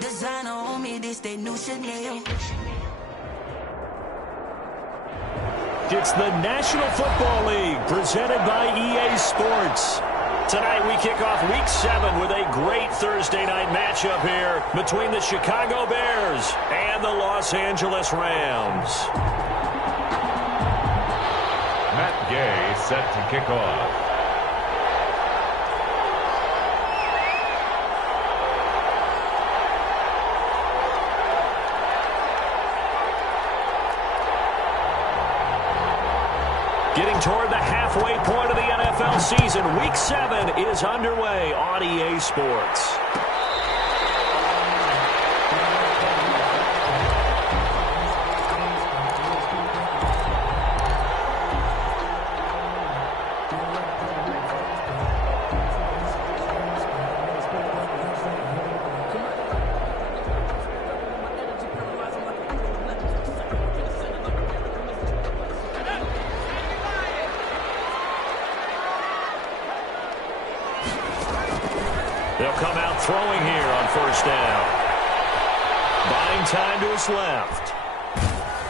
Designer on me, this they new Chanel. It's the National Football League presented by EA Sports. Tonight we kick off Week 7 with a great Thursday night matchup here between the Chicago Bears and the Los Angeles Rams. Matt Gay set to kick off. Getting toward the halfway point of the NFL season, Week 7 is underway on EA Sports. They'll come out throwing here on first down. Buying time to his left.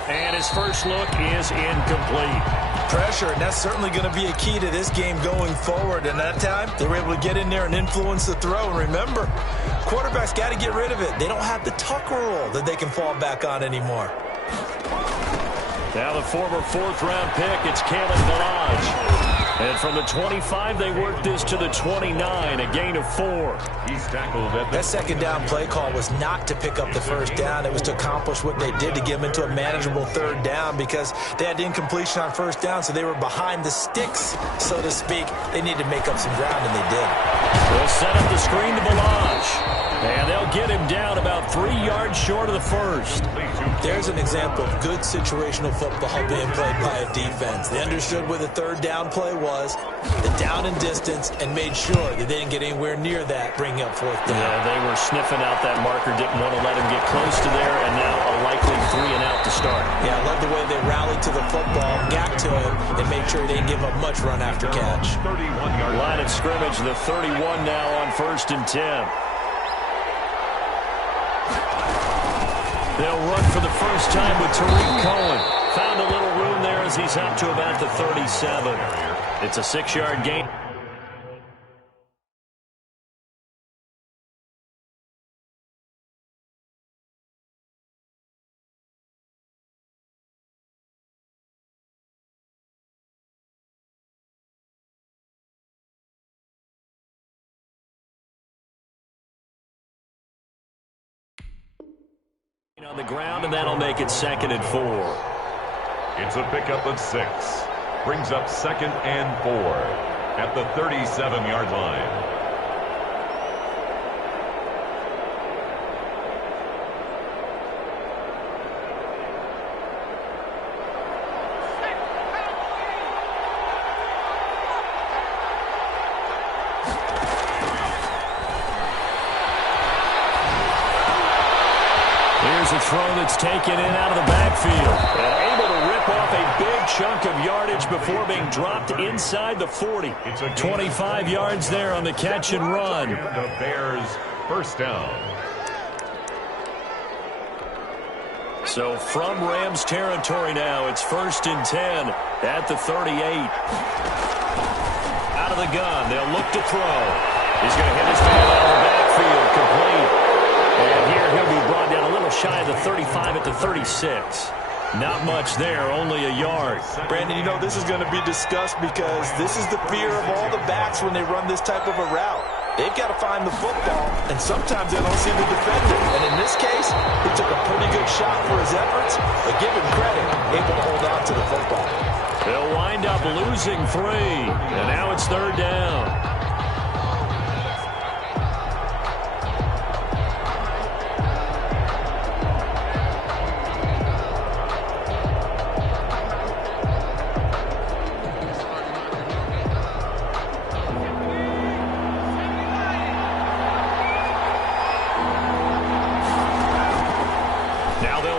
And his first look is incomplete. Pressure, and that's certainly going to be a key to this game going forward. And that time, they were able to get in there and influence the throw. And remember, quarterbacks got to get rid of it. They don't have the tuck rule that they can fall back on anymore. Now the former fourth-round pick, it's Kalen Ballage. And from the 25, they worked this to the 29, a gain of 4. He's tackled at that second down play call was not to pick up the first down. It was to accomplish what they did to get them into a manageable third down because they had incompletion on first down, so they were behind the sticks, so to speak. They needed to make up some ground, and they did. They'll set up the screen to Ballage. And they'll get him down about 3 yards short of the first. There's an example of good situational football being played by a defense. They understood where the third down play was, the down and distance, and made sure that they didn't get anywhere near that, bringing up fourth down. Yeah, they were sniffing out that marker, didn't want to let him get close to there, and now a likely 3 and out to start. Yeah, I love the way they rallied to the football, got to him, and made sure they didn't give up much run after catch. 31-yard line of scrimmage, the 31 now on 1st and 10. They'll run for the first time with Tariq Cohen. Found a little room there as he's up to about the 37. It's a 6-yard gain. On the ground, and that'll make it 2nd and 4. It's a pickup of 6. Brings up 2nd and 4 at the 37-yard line. Here's a throw that's taken in out of the backfield. And able to rip off a big chunk of yardage before being dropped inside the 40. 25 yards there on the catch and run. The Bears first down. So from Rams territory now, it's 1st and 10 at the 38. Out of the gun, they'll look to throw. He's going to hit his man out of the backfield, complete. And here he'll be brought down a little shy of the 35 at the 36. Not much there, only a yard. Brandon, you know this is going to be discussed because this is the fear of all the backs when they run this type of a route. They've got to find the football, and sometimes they don't see the defender. And in this case, he took a pretty good shot for his efforts, but give him credit, able to hold on to the football. They'll wind up losing 3, and now it's 3rd down.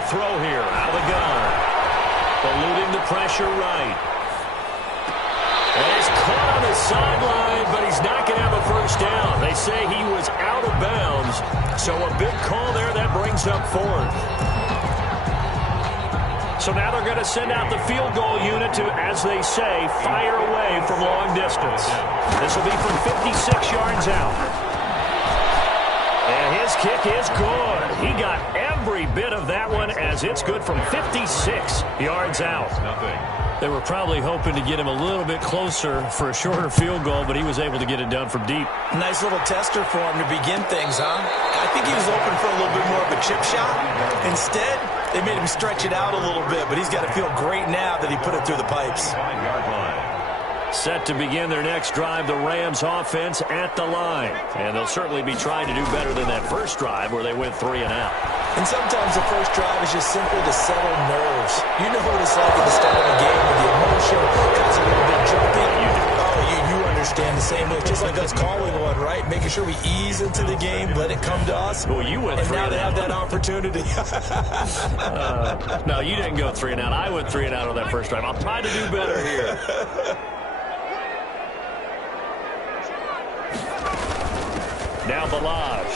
Throw here out of the gun. Eluding the pressure right. And he's caught on the sideline, but he's not going to have a first down. They say he was out of bounds, so a big call there that brings up fourth. So now they're going to send out the field goal unit to, as they say, fire away from long distance. This will be from 56 yards out. And his kick is good. He got every bit of that one as it's good from 56 yards out. They were probably hoping to get him a little bit closer for a shorter field goal, but he was able to get it done from deep. Nice little tester for him to begin things, huh? I think he was hoping for a little bit more of a chip shot. Instead, they made him stretch it out a little bit, but he's got to feel great now that he put it through the pipes. Set to begin their next drive, the Rams offense at the line. And they'll certainly be trying to do better than that first drive where they went 3 and out. And sometimes the first drive is just simply to settle nerves. You know what it's like at the start of a game with the emotion, it's a little bit jumpy. You understand the same way. Just like us calling one, right? Making sure we ease into the game, let it come to us. Well, you went 3 and and now out. they have that opportunity. No, you didn't go 3 and out. I went 3 and out on that first drive. I'll try to do better here. Now Balaj.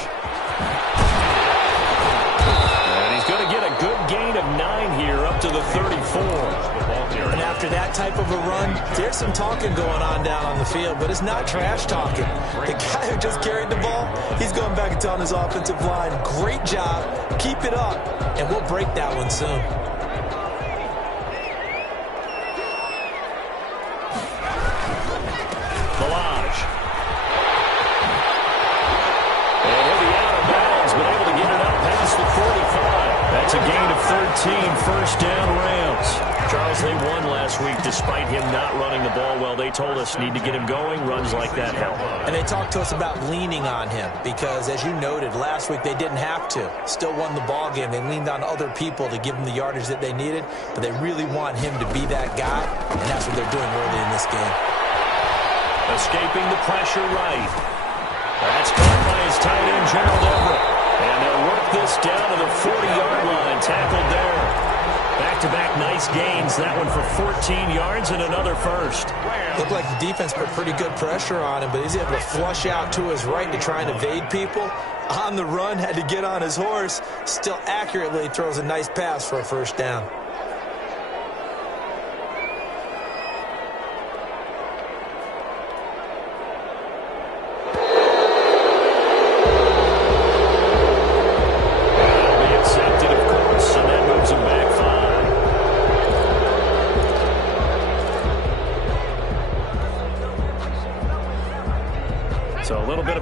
And he's going to get a good gain of 9 here up to the 34. And after that type of a run, there's some talking going on down on the field, but it's not trash talking. The guy who just carried the ball, he's going back and telling his offensive line, great job, keep it up, and we'll break that one soon. Balaj. And he'll be out of bounds, but able to get it up past the 45. That's a gain of 13, first down Rams. Charles, they won last week despite him not running the ball well. They told us need to get him going. Runs like that help. And they talked to us about leaning on him because, as you noted, last week they didn't have to. Still won the ball game. They leaned on other people to give them the yardage that they needed, but they really want him to be that guy, and that's what they're doing early in this game. Escaping the pressure right. That's caught by his tight end, Gerald Everett. And they'll work this down to the 40-yard line. Tackled there. Back-to-back nice gains. That one for 14 yards and another first. Looked like the defense put pretty good pressure on him, but he's able to flush out to his right to try and evade people. On the run, had to get on his horse. Still accurately throws a nice pass for a first down.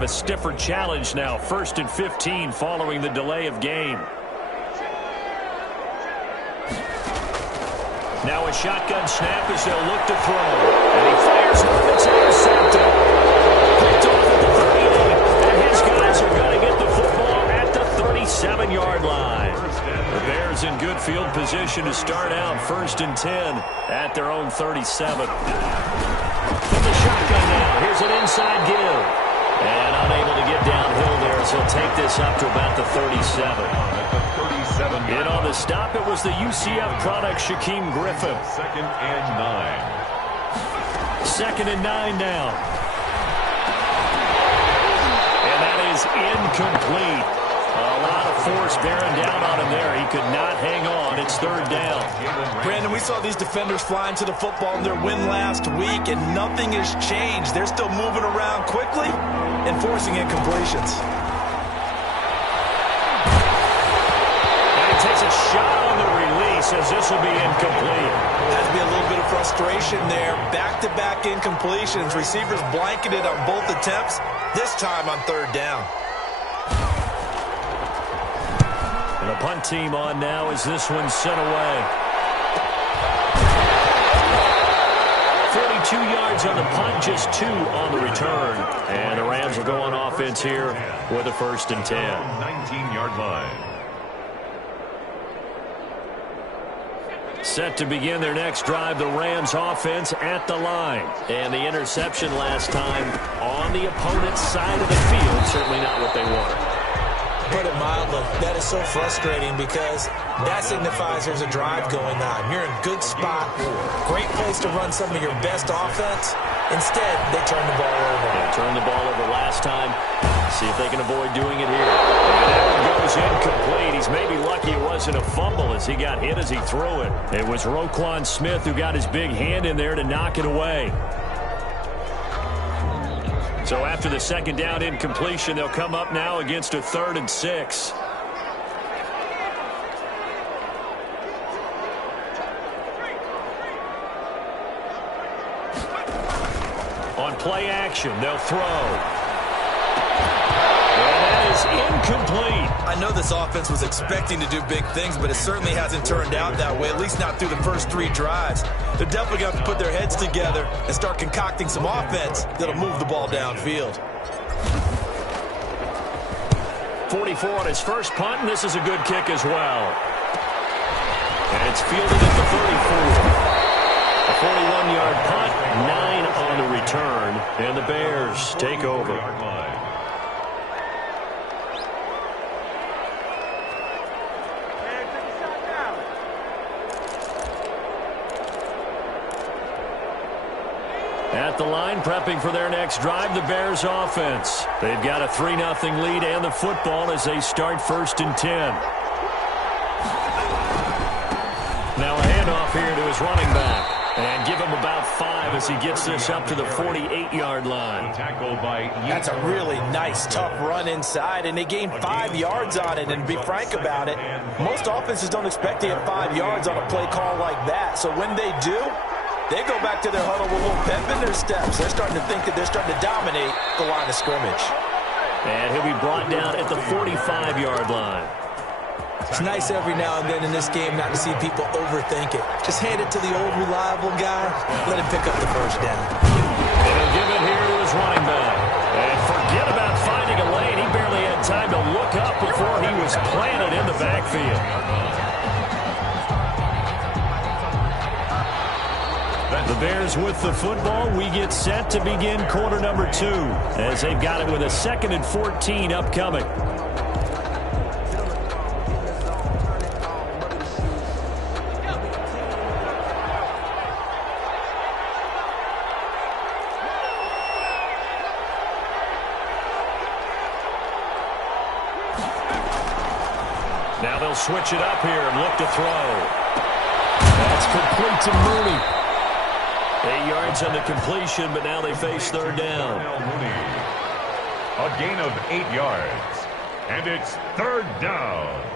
A stiffer challenge now. 1st and 15 following the delay of game. Now a shotgun snap as they'll look to throw. And he fires one that's intercepted. Picked off at the 38. And his guys are going to get the football at the 37-yard line. The Bears in good field position to start out 1st and 10 at their own 37. From the shotgun now. Here's an inside give. And unable to get downhill there as he'll take this up to about the 37. In on the stop, it was the UCF product, Shaquem Griffin. 2nd and 9. 2nd and 9 now. And that is incomplete. A lot of force bearing down on him there. He could not hang on. It's 3rd down. Brandon, we saw these defenders flying to the football in their win last week, and nothing has changed. They're still moving around quickly and forcing incompletions. And he takes a shot on the release as this will be incomplete. Has to be a little bit of frustration there. Back-to-back incompletions. Receivers blanketed on both attempts, this time on 3rd down. And the punt team on now as this one's sent away. 42 yards on the punt, just 2 on the return. And the Rams will go on offense here with a 1st and 10. 19-yard line. Set to begin their next drive, the Rams offense at the line. And the interception last time on the opponent's side of the field. Certainly not what they wanted. Put it mildly, that is so frustrating because that signifies there's a drive going on. You're in a good spot, great place to run some of your best offense, Instead, they turn the ball over. They turned the ball over last time. See if they can avoid doing it here. And that one goes incomplete. He's maybe lucky it wasn't a fumble as he got hit as he threw it. It was Roquan Smith who got his big hand in there to knock it away. So after the second down incompletion, they'll come up now against a 3rd and 6. On play action, they'll throw. And that is incomplete. I know this offense was expecting to do big things, but it certainly hasn't turned out that way, at least not through the first 3 drives. They're definitely going to have to put their heads together and start concocting some offense that'll move the ball downfield. 44 on his first punt, and this is a good kick as well. And it's fielded at the 34. A 41-yard punt, 9 on the return, and the Bears take over. At the line, prepping for their next drive, the Bears offense. They've got a 3-0 lead and the football as they start 1st and 10. Now a handoff here to his running back. And give him about 5 as he gets this up to the 48-yard line. That's a really nice, tough run inside, and they gained 5 yards on it. And to be frank about it, most offenses don't expect to get 5 yards on a play call like that. So when they do, they go back to their huddle with a little pep in their steps. They're starting to think that they're starting to dominate the line of scrimmage. And he'll be brought down at the 45-yard line. It's nice every now and then in this game not to see people overthink it. Just hand it to the old reliable guy. Let him pick up the first down. And he'll give it here to his running back. And forget about finding a lane. He barely had time to look up before he was planted in the backfield. The Bears with the football. We get set to begin quarter number 2 as they've got it with a 2nd and 14 upcoming. Now they'll switch it up here and look to throw. That's complete to Mooney. 8 yards on the completion, but now they face 3rd down. A gain of 8 yards. And it's 3rd down.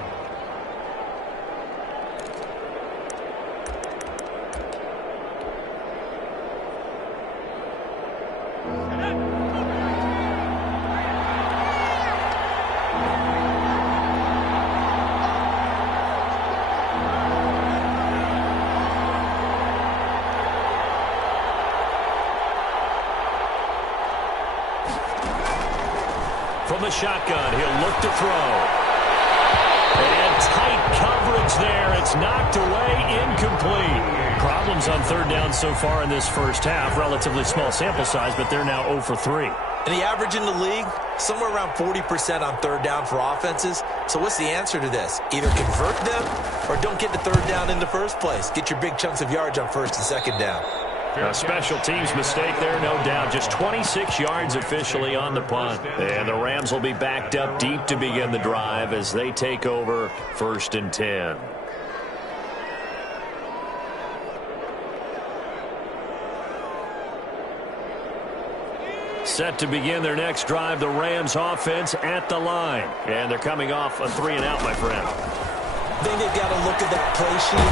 From the shotgun, he'll look to throw. And tight coverage there. It's knocked away, incomplete. Problems on 3rd down so far in this first half. Relatively small sample size, but they're now 0 for 3. And the average in the league, somewhere around 40% on 3rd down for offenses. So what's the answer to this? Either convert them or don't get the 3rd down in the first place. Get your big chunks of yards on 1st and 2nd down. A special teams mistake there, no doubt. Just 26 yards officially on the punt. And the Rams will be backed up deep to begin the drive as they take over 1st and 10. Set to begin their next drive, the Rams offense at the line. And they're coming off a 3-and-out, my friend. I think they've got to look at that play sheet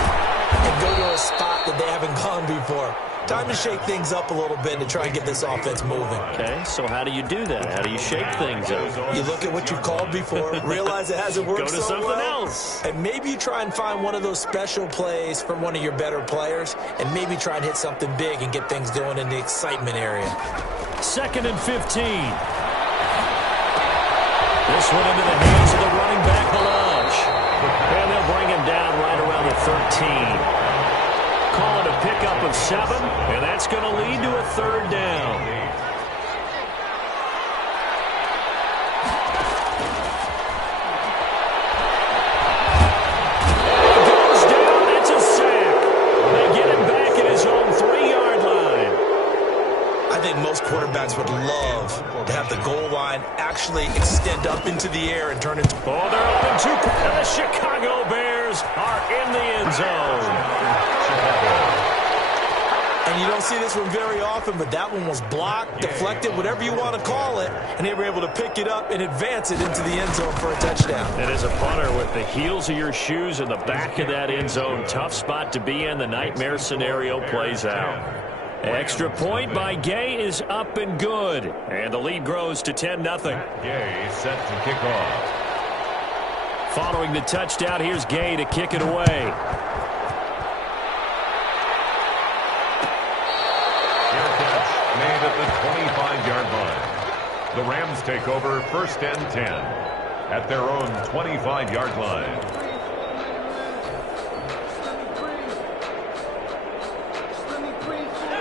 and go to a spot that they haven't gone before. Time to shake things up a little bit to try and get this offense moving. Okay, so how do you do that? How do you shake things up? You look at what you called before, realize it hasn't worked so well. Go to something else. And maybe you try and find one of those special plays from one of your better players, and maybe try and hit something big and get things going in the excitement area. 2nd and 15. This one into the hands of the running back, Melange. And they'll bring him down right around the 13. Call it a pickup of 7, and that's going to lead to a 3rd down. And it goes down. It's a sack. They get him back at his own 3-yard line. I actually extend up into the air and turn into... Oh, they're on 2. And the Chicago Bears are in the end zone. And you don't see this one very often, but that one was blocked, deflected, whatever you want to call it, and they were able to pick it up and advance it into the end zone for a touchdown. And as a punter, with the heels of your shoes in the back of that end zone, tough spot to be in. The nightmare scenario plays out. Extra point by Gay is up and good. And the lead grows to 10-0. Gay set to kick off. Following the touchdown, here's Gay to kick it away. Made at the 25-yard line. The Rams take over 1st and 10 at their own 25-yard line.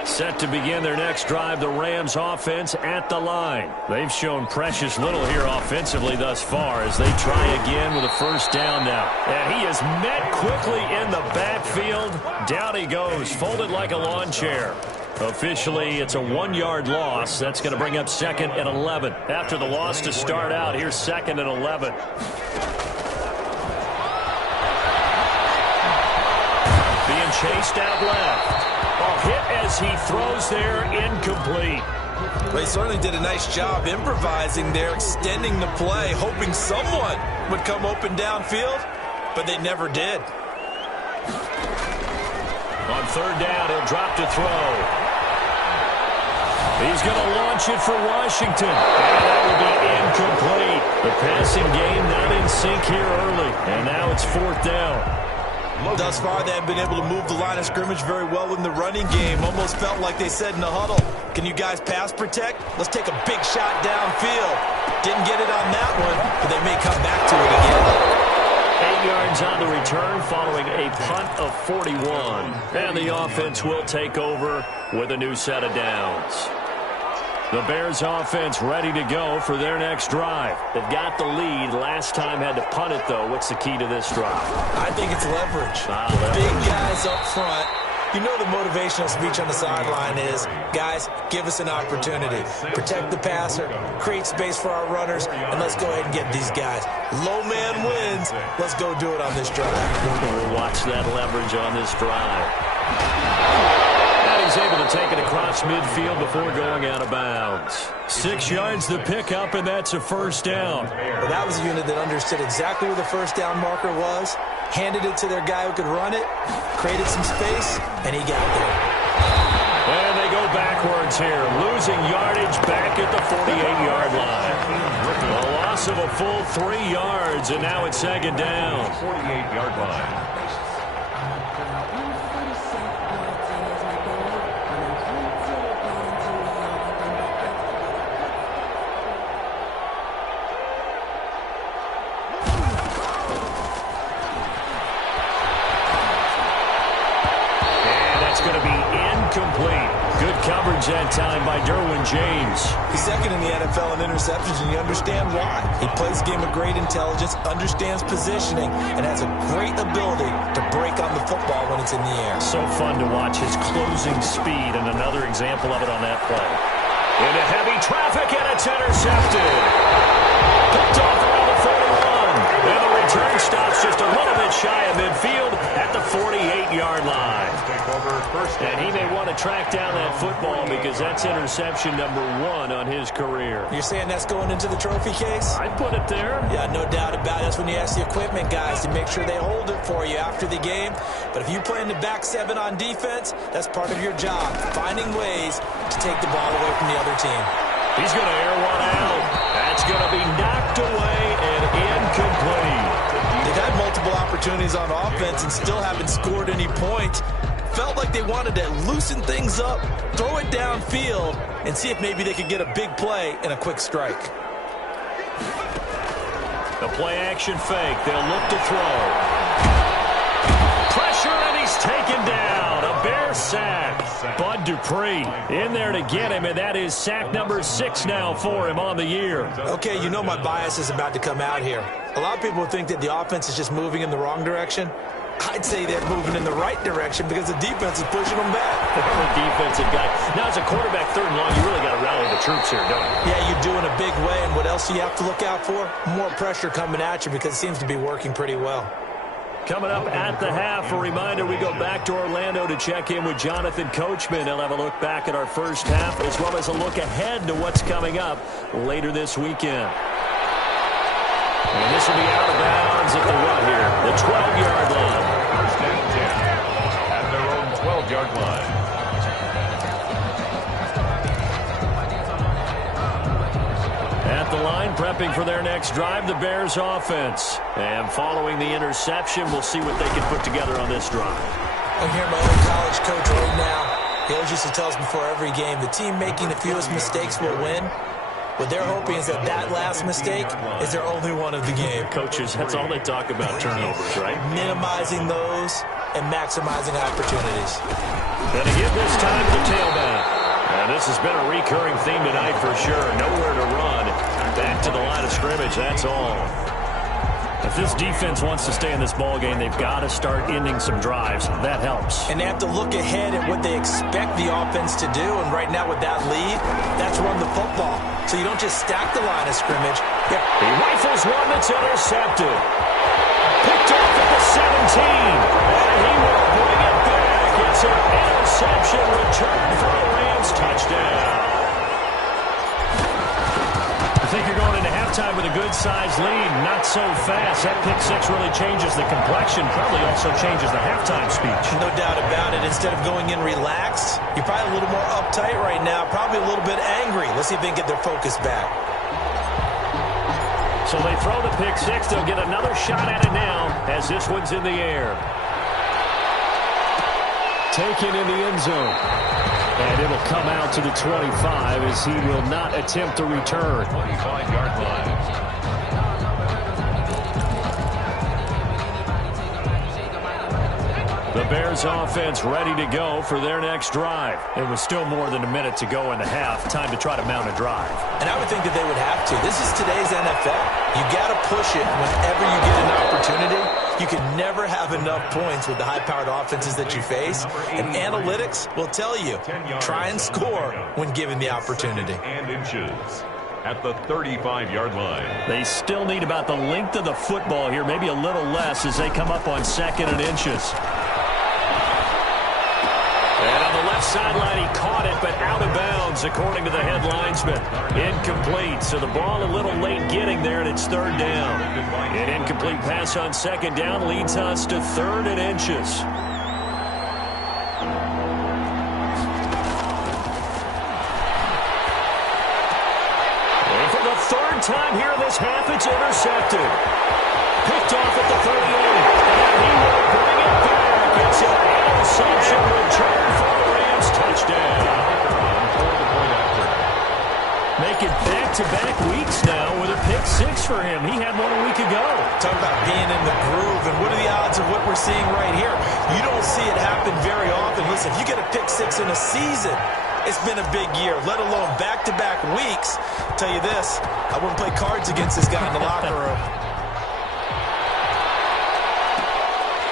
Set to begin their next drive, the Rams offense at the line. They've shown precious little here offensively thus far as they try again with a first down now. And he is met quickly in the backfield. Down he goes, folded like a lawn chair. Officially, it's a 1-yard loss. That's going to bring up 2nd and 11. After the loss to start out, here's 2nd and 11. Being chased out left. A hit as he throws there, incomplete. Well, he certainly did a nice job improvising there, extending the play, hoping someone would come open downfield, but they never did. On 3rd down, he'll drop to throw. He's going to launch it for Washington. And that will be incomplete. The passing game not in sync here early. And now it's 4th down. Thus far, they have been able to move the line of scrimmage very well in the running game. Almost felt like they said in the huddle, can you guys pass protect? Let's take a big shot downfield. Didn't get it on that one, but they may come back to it again. 8 yards on the return following a punt of 41. And the offense will take over with a new set of downs. The Bears offense ready to go for their next drive. They've got the lead. Last time had to punt it, though. What's the key to this drive? I think it's leverage. Leverage. Big guys up front. You know the motivational speech on the sideline is, guys, give us an opportunity. Protect the passer, create space for our runners, and let's go ahead and get these guys. Low man wins. Let's go do it on this drive. We'll watch that leverage on this drive. He's able to take it across midfield before going out of bounds. 6 yards the pickup, and that's a first down. Well, that was a unit that understood exactly where the first down marker was, handed it to their guy who could run it, created some space, and he got there. And they go backwards here, losing yardage back at the 48-yard line. A loss of a full 3 yards, and now it's 2nd down. 48-yard line. That time by Derwin James. He's 2nd in the NFL in interceptions, and you understand why. He plays a game of great intelligence, understands positioning, and has a great ability to break on the football when it's in the air. So fun to watch his closing speed, and another example of it on that play. Into heavy traffic, and it's intercepted. Picked off around the 41. And the return stops just a little bit shy of midfield at the 48-yard line. And he may want to track down that football because that's interception number 1 on his career. You're saying that's going into the trophy case? I'd put it there. Yeah, no doubt about it. That's when you ask the equipment guys to make sure they hold it for you after the game. But if you play in the back 7 on defense, that's part of your job, finding ways to take the ball away from the other team. He's going to air one out. That's going to be knocked away and incomplete. They've had multiple opportunities on offense and still haven't scored any points. Felt like they wanted to loosen things up, throw it downfield, and see if maybe they could get a big play and a quick strike. The play-action fake. They'll look to throw. Pressure, and he's taken down. A Bear sack. Bud Dupree in there to get him, and that is sack number 6 now for him on the year. Okay, you know my bias is about to come out here. A lot of people think that the offense is just moving in the wrong direction. I'd say they're moving in the right direction because the defense is pushing them back. The defensive guy. Now, as a quarterback, 3rd and long, you really got to rally the troops here, don't you? Yeah, you do in a big way, and what else do you have to look out for? More pressure coming at you because it seems to be working pretty well. Coming up at the half, a reminder, we go back to Orlando to check in with Jonathan Coachman. He'll have a look back at our first half as well as a look ahead to what's coming up later this weekend. And this will be out of bounds at the what here? The 12-yard line. First and 10 at their own 12-yard line. At the line, prepping for their next drive, the Bears offense. And following the interception, we'll see what they can put together on this drive. I'm here, my old college coach right now. He always used to tell us before every game, the team making the fewest mistakes will win. What they're hoping is that that last mistake is their only one of the game. Coaches, that's all they talk about, turnovers, right? Minimizing those and maximizing opportunities. Going to give this time to tailback. And this has been a recurring theme tonight for sure. Nowhere to run. Back to the line of scrimmage, that's all. If this defense wants to stay in this ball game, they've got to start ending some drives. That helps. And they have to look ahead at what they expect the offense to do. And right now with that lead, that's run the football. So you don't just stack the line of scrimmage. He rifles one that's intercepted. Picked off at the 17. And he will bring it back. It's an interception return for a Rams touchdown. I think you're going into halftime with a good-sized lead. Not so fast. That pick six really changes the complexion. Probably also changes the halftime speech. No doubt about it. Instead of going in relaxed, you're probably a little more uptight right now. Probably a little bit angry. Let's see if they can get their focus back. So they throw the pick six. They'll get another shot at it now as this one's in the air. Taken in the end zone. And it'll come out to the 25 as he will not attempt to return. 25-yard line. The Bears offense ready to go for their next drive. It was still more than a minute to go in the half. Time to try to mount a drive. And I would think that they would have to. This is today's NFL. You got to push it whenever you get an opportunity. You can never have enough points with the high-powered offenses that you face. And analytics will tell you, try and score when given the opportunity. And inches at the 35-yard line. They still need about the length of the football here, maybe a little less as they come up on 2nd and inches. And on the left sideline, he caught it, but out of bounds, according to the head linesman. Incomplete, so the ball a little late getting there, and it's 3rd down. An incomplete pass on 2nd down leads us to 3rd and inches. And for the 3rd time here in this half, it's intercepted. Picked off at the 38, and he will bring it back. It's an interception return for the Rams touchdown. Making back-to-back weeks now with a pick six for him. He had one a week ago. Talk about being in the groove, and what are the odds of what we're seeing right here? You don't see it happen very often. Listen, if you get a pick six in a season, it's been a big year, let alone back-to-back weeks. I'll tell you this, I wouldn't play cards against this guy in the locker room.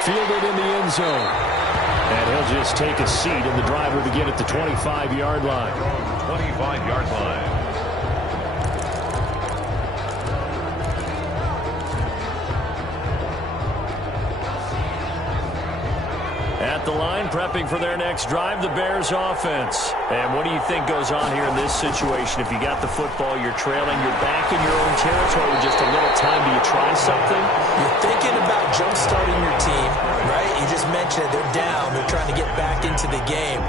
Fielded in the end zone. And he'll just take a seat, and the drive will begin at the 25-yard line. 25-yard line. At the line, prepping for their next drive, the Bears offense. And what do you think goes on here in this situation? If you got the football, you're trailing, you're back in your own territory with just a little time. Do you try something? You're thinking about jump-starting your team, right? You just mentioned it. They're down. They're trying to get back into the game.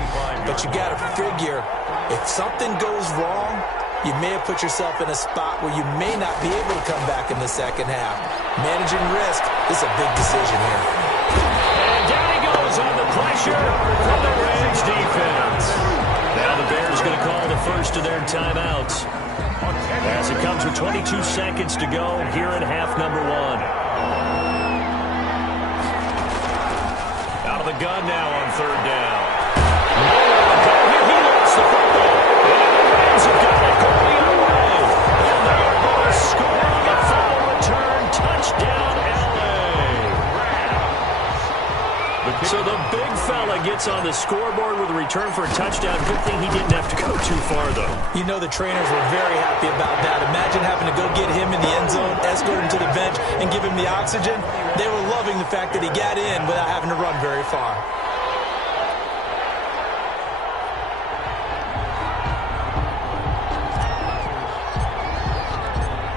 But you got to figure, if something goes wrong, you may have put yourself in a spot where you may not be able to come back in the second half. Managing risk is a big decision here. And down he goes under pressure from the Rams defense. Now the Bears going to call the first of their timeouts as it comes with 22 seconds to go here in half number 1. Out of the gun now on 3rd down. Nowhere to go here. He lost the football. And the Rams have got it going the other way. And they are going to score on the foul return. Touchdown, L.A. So the big fella gets on the scoreboard with a return for a touchdown. Good thing he didn't have to go too far, though. You know the trainers were very happy about that. Imagine having to go get him in the end zone, escort him to the bench, and give him the oxygen. They were loving the fact that he got in without having to run very far.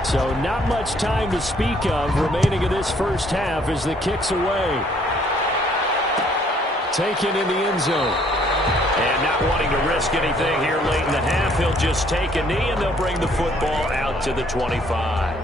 So not much time to speak of remaining in this first half as the kick's away. Taken in the end zone. And not wanting to risk anything here late in the half, he'll just take a knee and they'll bring the football out to the 25.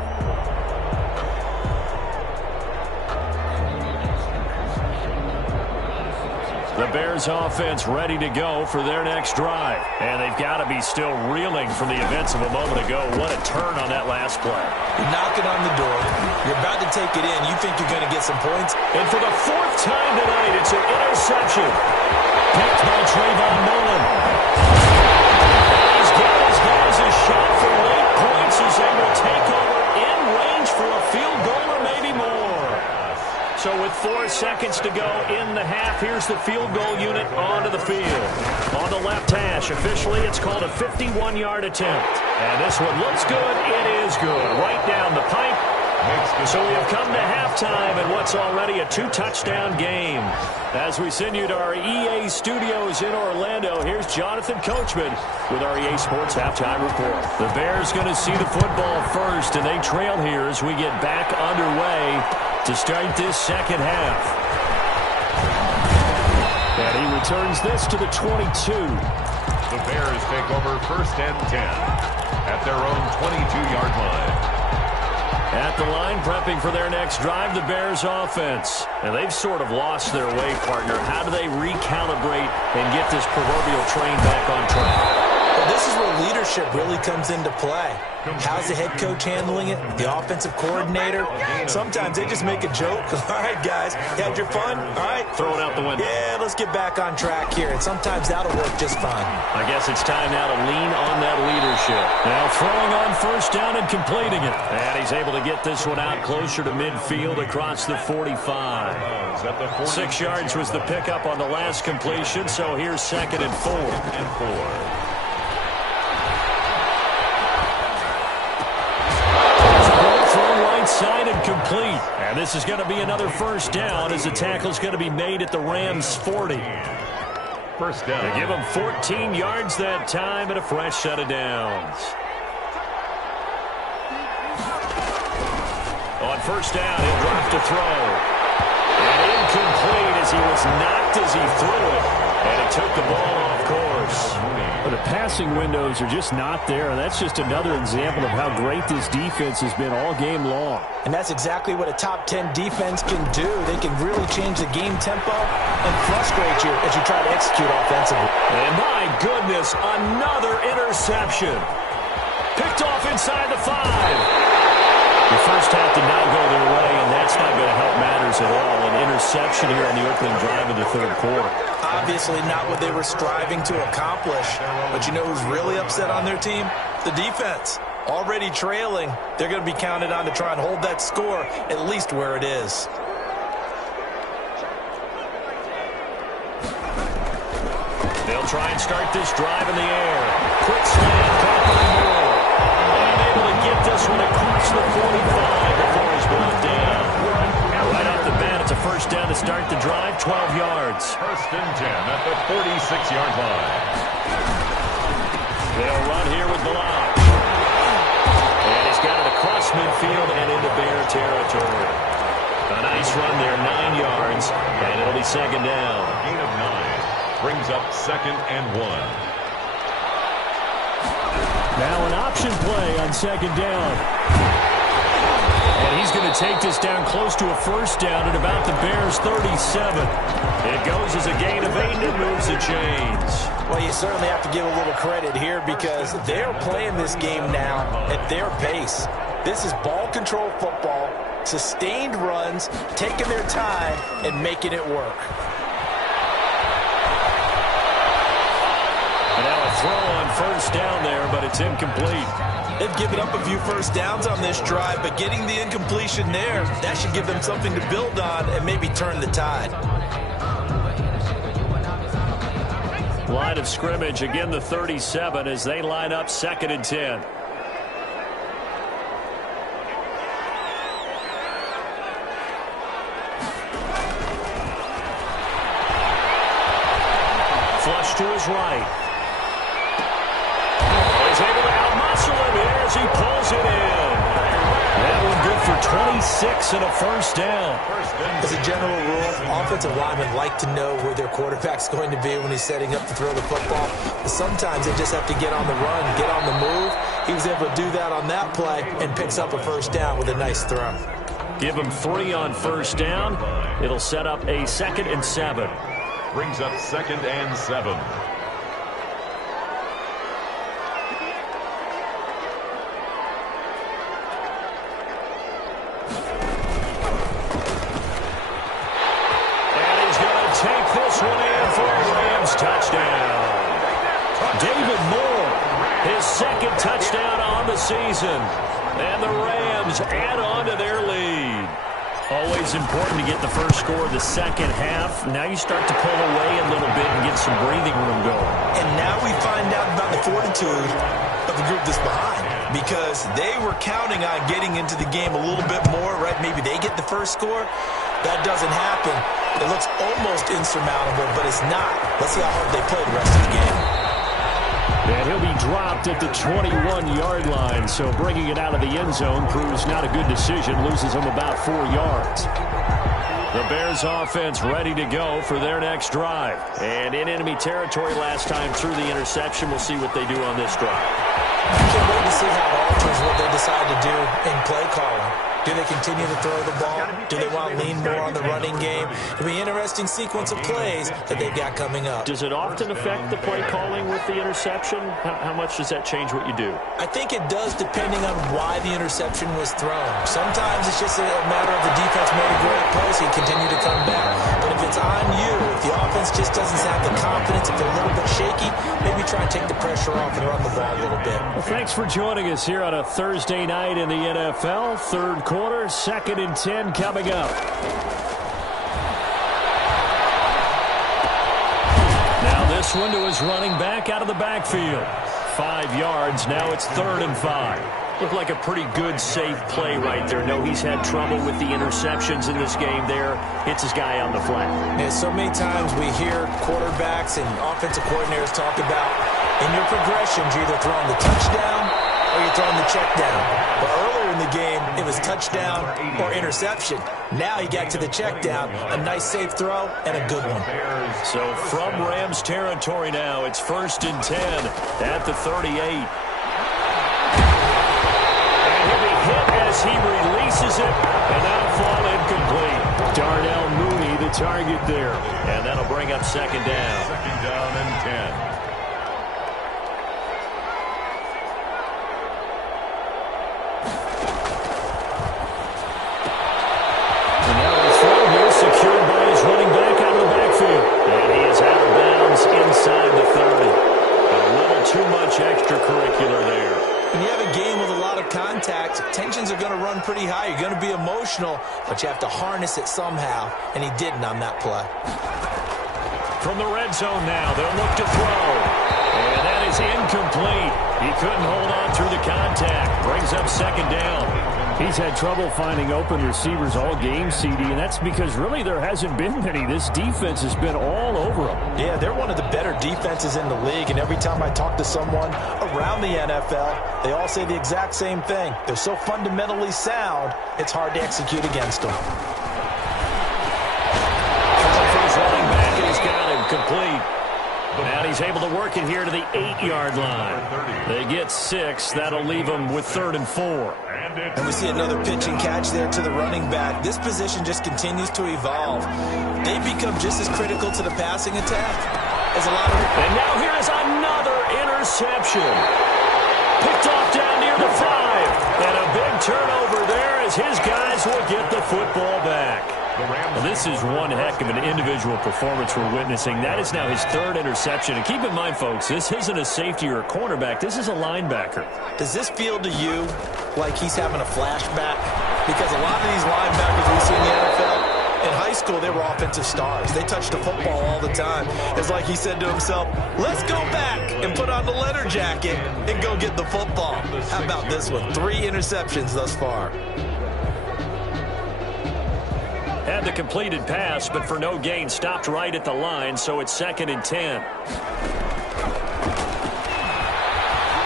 The Bears offense ready to go for their next drive. And they've got to be still reeling from the events of a moment ago. What a turn on that last play. You're knocking on the door. You're about to take it in. You think you're going to get some points. And for the fourth time tonight, it's an interception. Picked by Trayvon Mullen. He's got his guys a shot for late points as they will take over in range for a field goal or maybe more. So with 4 seconds to go in the half, here's the field goal unit onto the field. On the left hash, officially it's called a 51-yard attempt. And this one looks good. It is good. Right down the pipe. So we have come to halftime in what's already a 2-touchdown game. As we send you to our EA studios in Orlando, here's Jonathan Coachman with our EA Sports Halftime Report. The Bears going to see the football first, and they trail here as we get back underway to start this second half. And he returns this to the 22. The Bears take over first and 10 at their own 22-yard line. At the line, prepping for their next drive, the Bears offense. And they've sort of lost their way, partner. How do they recalibrate and get this proverbial train back on track? Well, this is where leadership really comes into play. How's the head coach handling it? The offensive coordinator? Sometimes they just make a joke. All right, guys, you had your fun? All right. Throw it out the window. Yeah, let's get back on track here. And sometimes that'll work just fine. I guess it's time now to lean on that leadership. Now throwing on first down and completing it. And he's able to get this one out closer to midfield across the 45. 6 yards was the pickup on the last completion, so here's 2nd and 4. Side and complete. And this is going to be another first down as the tackle's going to be made at the Rams' 40. First down. They give them 14 yards that time and a fresh set of downs. On first down, he'll drop to throw. And incomplete as he was knocked as he threw it. And it took the ball off course. But the passing windows are just not there. And that's just another example of how great this defense has been all game long. And that's exactly what a top 10 defense can do. They can really change the game tempo and frustrate you as you try to execute offensively. And my goodness, another interception. Picked off inside the 5. The first half did not go their way, and that's not going to help matters at all. An interception here on the opening drive of the third quarter. Obviously not what they were striving to accomplish. But you know who's really upset on their team? The defense. Already trailing, they're going to be counted on to try and hold that score at least where it is. They'll try and start this drive in the air. Quick snap, caught by Moore. Unable to get this one across the 45 before he's brought down. Right off the bat, it's a first down to start the drive, 12 yards. First and 10 at the 46-yard line. They'll run here with Blanc. And he's got it across midfield and into Bear territory. A nice run there, 9 yards, and it'll be second down. Gain of 9 brings up 2nd and 1. Now an option play on second down. And he's going to take this down close to a first down at about the Bears' 37. It goes as a gain of 8 and it moves the chains. Well, you certainly have to give a little credit here because they're playing this game now at their pace. This is ball control football, sustained runs, taking their time and making it work. And now a throw on first down there, but it's incomplete. They've given up a few first downs on this drive, but getting the incompletion there, that should give them something to build on and maybe turn the tide. Line of scrimmage, again the 37 as they line up 2nd and 10. Flush to his right. He's able to out-muscle him here as he pulls it in. That one good for 26 and a first down. As a general rule, offensive linemen like to know where their quarterback's going to be when he's setting up to throw the football. But sometimes they just have to get on the run, get on the move. He was able to do that on that play and picks up a first down with a nice throw. Give him 3 on first down. It'll set up a 2nd and 7. Brings up 2nd and 7. Take this one in for a Rams touchdown. David Moore, his 2nd touchdown on the season. And the Rams add on to their lead. Always important to get the first score of the second half. Now you start to pull away a little bit and get some breathing room going. And now we find out about the fortitude of the group that's behind. Because they were counting on getting into the game a little bit more, right? Maybe they get the first score. That doesn't happen. It looks almost insurmountable, but it's not. Let's see how hard they play the rest of the game. And he'll be dropped at the 21-yard line, so bringing it out of the end zone proves not a good decision, loses him about 4 yards. The Bears offense ready to go for their next drive. And in enemy territory last time through the interception. We'll see what they do on this drive. I can't wait to see how it alters what they decide to do in play calling. Do they continue to throw the ball? Do they want to lean more on the running game? It'll be an interesting sequence of plays that they've got coming up. Does it often affect the play calling with the interception? How much does that change what you do? I think it does depending on why the interception was thrown. Sometimes it's just a matter of the defense made a great play, so you continue to come back. But if it's on you, if the offense just doesn't have the confidence, if they're a little bit shaky, maybe try and take the pressure off and run the ball a little bit. Well, thanks for joining us here on a Thursday night in the NFL. Third quarter, 2nd and 10 coming up. Now this one to his running back out of the backfield. 5 yards, now it's 3rd and 5. Looked like a pretty good, safe play right there. No, he's had trouble with the interceptions in this game there. Hits his guy on the flat. Yeah, so many times we hear quarterbacks and offensive coordinators talk about in your progressions, you're either throwing the touchdown or you're throwing the check down. But earlier in the game, it was touchdown or interception. Now he got to the check down. A nice safe throw and a good one. So from Rams territory now, it's 1st and 10 at the 38. And he'll be hit as he releases it, and that'll fall incomplete. Darnell Mooney, the target there. And that'll bring up 2nd down. 2nd down and 10. Secured by his running back out of the backfield. And he is out of bounds inside the 30. A little too much extracurricular there. When you have a game with a lot of contact, tensions are going to run pretty high. You're going to be emotional, but you have to harness it somehow, and he didn't on that play. From the red zone now, they'll look to throw. And that is incomplete. He couldn't hold on through the contact. Brings up 2nd down. He's had trouble finding open receivers all game, CD, and that's because really there hasn't been many. This defense has been all over them. Yeah, they're one of the better defenses in the league, and every time I talk to someone around the NFL, they all say the exact same thing. They're so fundamentally sound, it's hard to execute against them. For his running back, and he's got him complete. And he's able to work it here to the 8-yard line. They get 6. That'll leave them with 3rd and 4. And we see another pitch and catch there to the running back. This position just continues to evolve. They become just as critical to the passing attack as a lot of... And now here is another interception. Picked off down near the 5. And a big turnover there as his guys will get the football back. Well, this is one heck of an individual performance we're witnessing. That is now his 3rd interception. And keep in mind, folks, this isn't a safety or a cornerback. This is a linebacker. Does this feel to you like he's having a flashback? Because a lot of these linebackers we see in the NFL, in high school, they were were offensive stars. They touched the football all the time. It's like he said to himself, let's go back and put on the leather jacket and go get the football. How about this one? 3 interceptions thus far. Had the completed pass, but for no gain, stopped right at the line, so it's 2nd and 10.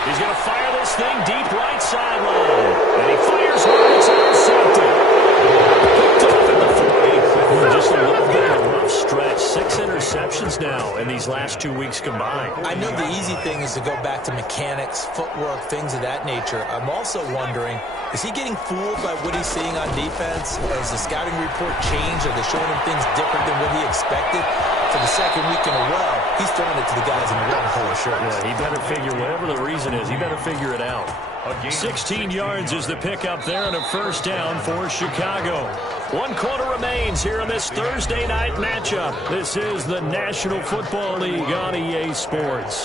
He's going to fire this thing deep right sideline. And he fires hard. It's intercepted. Picked off at the 40. Just a little bit of a rough stretch. 6 interceptions now in these last 2 weeks combined. I know the easy thing is to go back to mechanics, footwork, things of that nature. I'm also wondering, is he getting fooled by what he's seeing on defense? Has the scouting report changed? Are they showing him things different than what he expected? For the 2nd week in a row, he's throwing it to the guys in the wrong color shirts. Yeah, he better figure, whatever the reason is, he better figure it out. 16 yards is the pickup there and a 1st down for Chicago. 1 quarter remains here in this Thursday night matchup. This is the National Football League on EA Sports.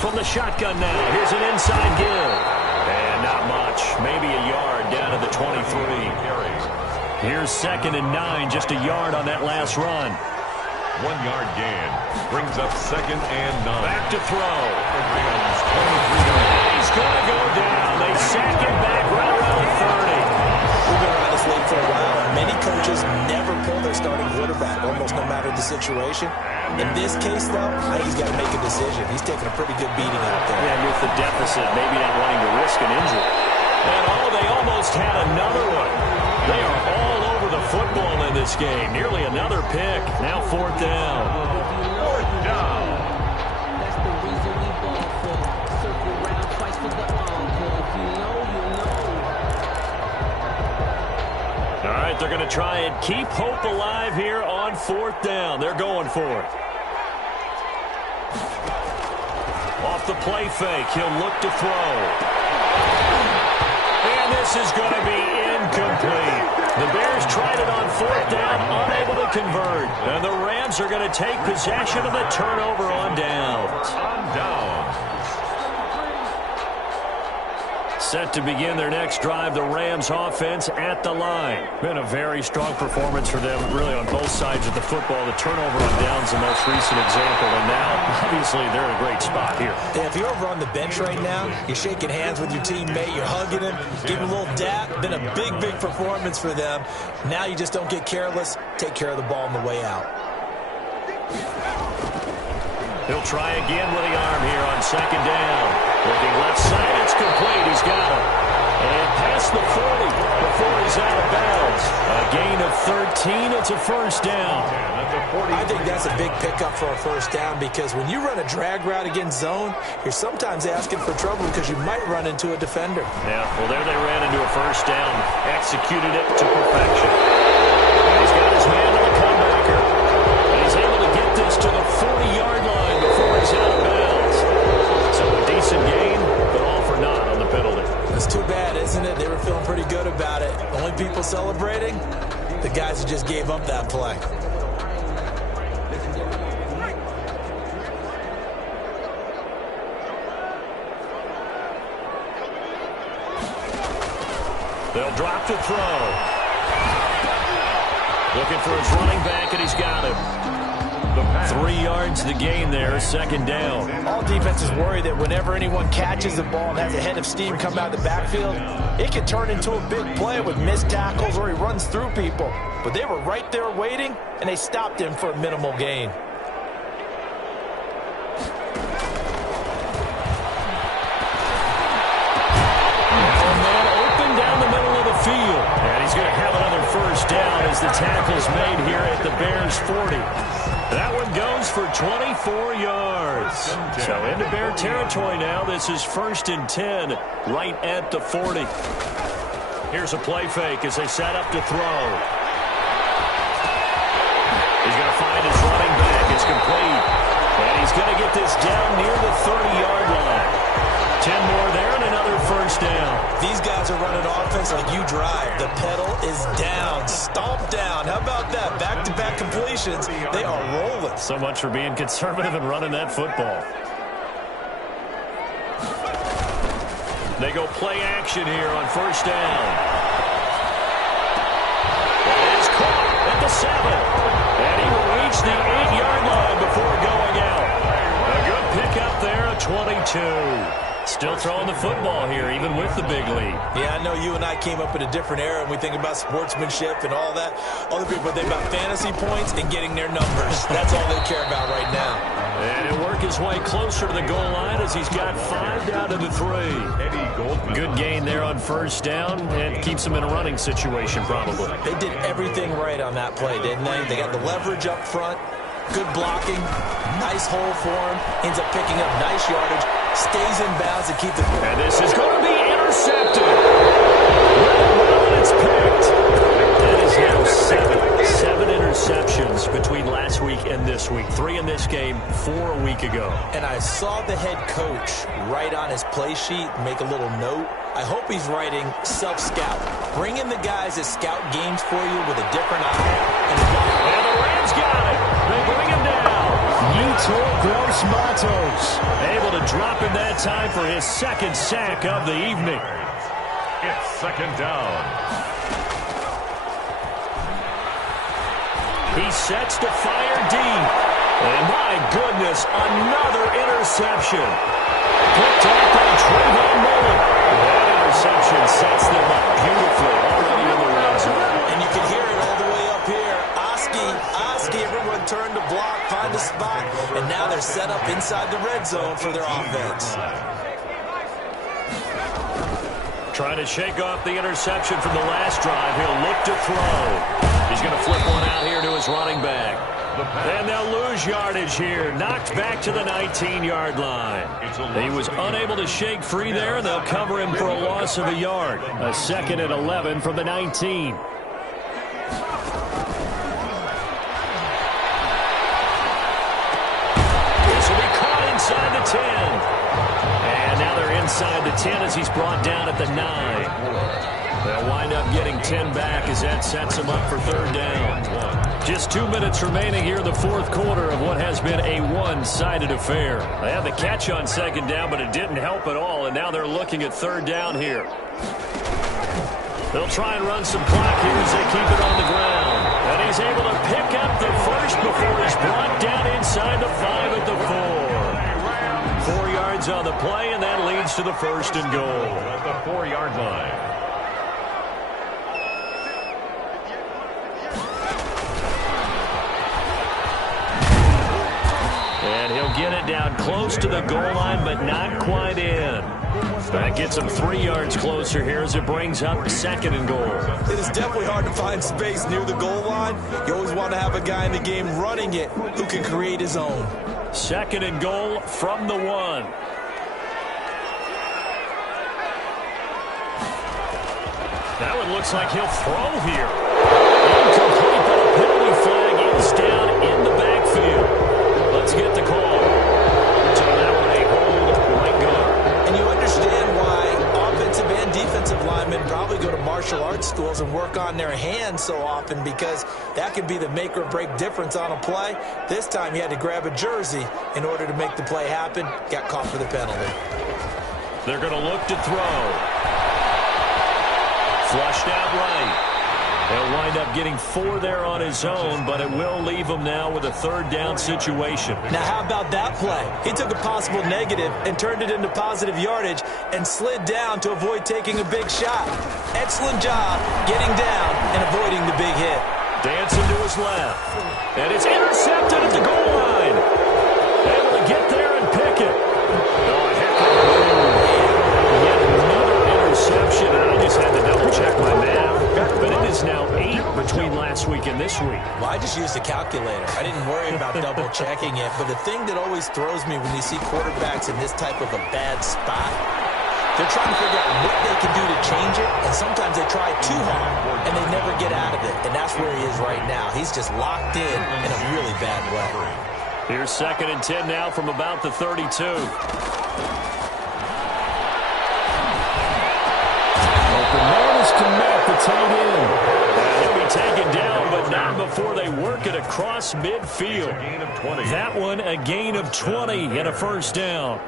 From the shotgun now, here's an inside give. And not much, maybe a yard down to the 23. Here's 2nd and 9, just a yard on that last run. 1 yard gain brings up 2nd and 9. Back to throw. Rams 23 yards. He's going to go down. They sack him back right around 30. We've been around this league for a while, and many coaches never pull their starting quarterback, almost no matter the situation. In this case, though, I think he's got to make a decision. He's taking a pretty good beating out there. And with the deficit, maybe not wanting to risk an injury. And they almost had another one. They are all over the football in this game. Nearly another pick. Now 4th down. 4th down. That's the reason we ball for. Circle round twice for the encore. If you know, you know. All right, they're going to try and keep hope alive here on 4th down. They're going for it. Off the play fake, he'll look to throw. And this is going to be incomplete. The Bears tried it on 4th down, unable to convert. And the Rams are going to take possession of the turnover on downs. On down. Set to begin their next drive, the Rams offense at the line. Been a very strong performance for them, really, on both sides of the football. The turnover on downs, the most recent example, and now, obviously, they're in a great spot here. Yeah, if you're over on the bench right now, you're shaking hands with your teammate, you're hugging him, giving him a little dap. Been a big, big performance for them. Now you just don't get careless. Take care of the ball on the way out. He'll try again with the arm here on 2nd down. Looking left side, it's complete. He's got him. And past the 40 before he's out of bounds. A gain of 13. It's a 1st down. I think that's a big pickup for a 1st down because when you run a drag route against zone, you're sometimes asking for trouble because you might run into a defender. Yeah, well, there they ran into a 1st down. Executed it to perfection. And he's got his man on the comebacker. And he's able to get this to the 40-yard line before he's out of bounds. So a decent gain, but all for naught on the penalty. That's too bad, isn't it? They were feeling pretty good about it. Only people celebrating, the guys who just gave up that play. They'll drop to throw. Looking for his running back, and he's got him. 3 yards the gain there, 2nd down. All defenses worry that whenever anyone catches the ball and has a head of steam come out of the backfield, it can turn into a big play with missed tackles or he runs through people. But they were right there waiting, and they stopped him for a minimal gain. Field. And he's going to have another 1st down as the tackle's made here at the Bears 40. That one goes for 24 yards. So into Bear territory now. This is 1st and 10 right at the 40. Here's a play fake as they set up to throw. He's going to find his running back. It's complete. And he's going to get this down near the 30-yard line. 10 more there and another 1st down. These guys are running offense like you drive. The pedal is down, stomped down. How about that? Back-to-back completions. They are rolling. So much for being conservative and running that football. They go play action here on first down. That is caught at the 7. And he will reach the 8-yard line before going out. A good pickup there, a 22. Still throwing the football here, even with the big lead. Yeah, I know you and I came up in a different era, and we think about sportsmanship and all that. Other people think about fantasy points and getting their numbers. That's all they care about right now. And he'll work his way closer to the goal line as he's got 5 down to the 3. Good gain there on first down, and keeps him in a running situation probably. They did everything right on that play, didn't they? They got the leverage up front, good blocking, nice hole for him, ends up picking up nice yardage, stays in bounds and keep the... And this is going to be intercepted. Well, it's picked. That is now 7 interceptions between last week and this week. 3 in this game, 4 a week ago. And I saw the head coach write on his play sheet, make a little note. I hope he's writing self-scout. Bring in the guys that scout games for you with a different eye. And the Rams got it. They bring him down. Yetur Gross-Matos able to drop in that time for his 2nd sack of the evening. It's 2nd down. He sets to fire deep. And my goodness, another interception. Picked off by Trayvon Mullen. That interception sets them up beautifully already in the red zone. And you can hear it all the way up here. Oski, everyone turned to block, find a spot, and now they're set up inside the red zone for their offense. Trying to shake off the interception from the last drive. He'll look to throw. He's going to flip one out here to his running back. And they'll lose yardage here. Knocked back to the 19-yard line. He was unable to shake free there, and they'll cover him for a loss of a yard. A 2nd and 11 from the 19. This will be caught inside the 10. And now they're inside the 10 as he's brought down at the 9. They'll wind up getting 10 back as that sets him up for 3rd down. Just 2 minutes remaining here in the 4th quarter of what has been a one-sided affair. They had the catch on 2nd down, but it didn't help at all, and now they're looking at 3rd down here. They'll try and run some clock here as they keep it on the ground. And he's able to pick up the first before he's brought down inside the 5 at the 4. 4 yards on the play, and that leads to the 1st and goal. At the 4-yard line. And he'll get it down close to the goal line, but not quite in. That gets him 3 yards closer here as it brings up 2nd and goal. It is definitely hard to find space near the goal line. You always want to have a guy in the game running it who can create his own. 2nd and goal from the 1. That one looks like he'll throw here. Incomplete, but a penalty flag is down in the backfield. Let's get the call. So that one a hold right guard. And you understand why offensive and defensive linemen probably go to martial arts schools and work on their hands so often, because that can be the make or break difference on a play. This time he had to grab a jersey in order to make the play happen. Got caught for the penalty. They're going to look to throw. Flushed out right. He'll wind up getting 4 there on his own, but it will leave him now with a 3rd down situation. Now, how about that play? He took a possible negative and turned it into positive yardage and slid down to avoid taking a big shot. Excellent job getting down and avoiding the big hit. Dancing to his left. And it's intercepted at the goal line. Able to get there and pick it. Oh, heck of a move. Yet another interception, and I just had to double-check my math. But it is now 8 between last week and this week. Well, I just used a calculator. I didn't worry about double-checking it. But the thing that always throws me when you see quarterbacks in this type of a bad spot, they're trying to figure out what they can do to change it, and sometimes they try too hard, and they never get out of it. And that's where he is right now. He's just locked in a really bad way. Here's 2nd and 10 now from about the 32. Open man is to Matt, the tight end. He'll be taken down, but not before they work it across midfield. That one a gain of 20 and a 1st down.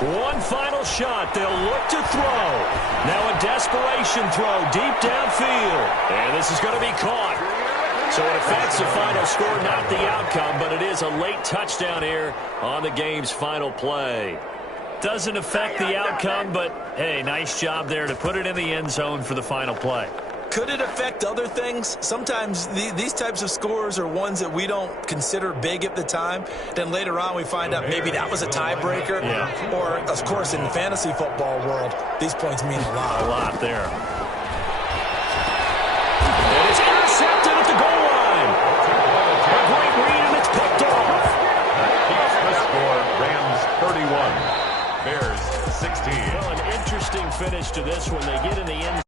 One final shot. They'll look to throw. Now a desperation throw deep downfield. And this is going to be caught. So it affects the final score, not the outcome, but it is a late touchdown here on the game's final play. Doesn't affect the outcome, but, hey, nice job there to put it in the end zone for the final play. Could it affect other things? Sometimes these types of scores are ones that we don't consider big at the time. Then later on we find out maybe that was a tiebreaker. Yeah. Or, of course, in the fantasy football world, these points mean a lot. A lot there. It is intercepted at the goal line. A great read, and it's picked off. That keeps the score. Rams 31. Bears 16. Well, an interesting finish to this one. They get in the end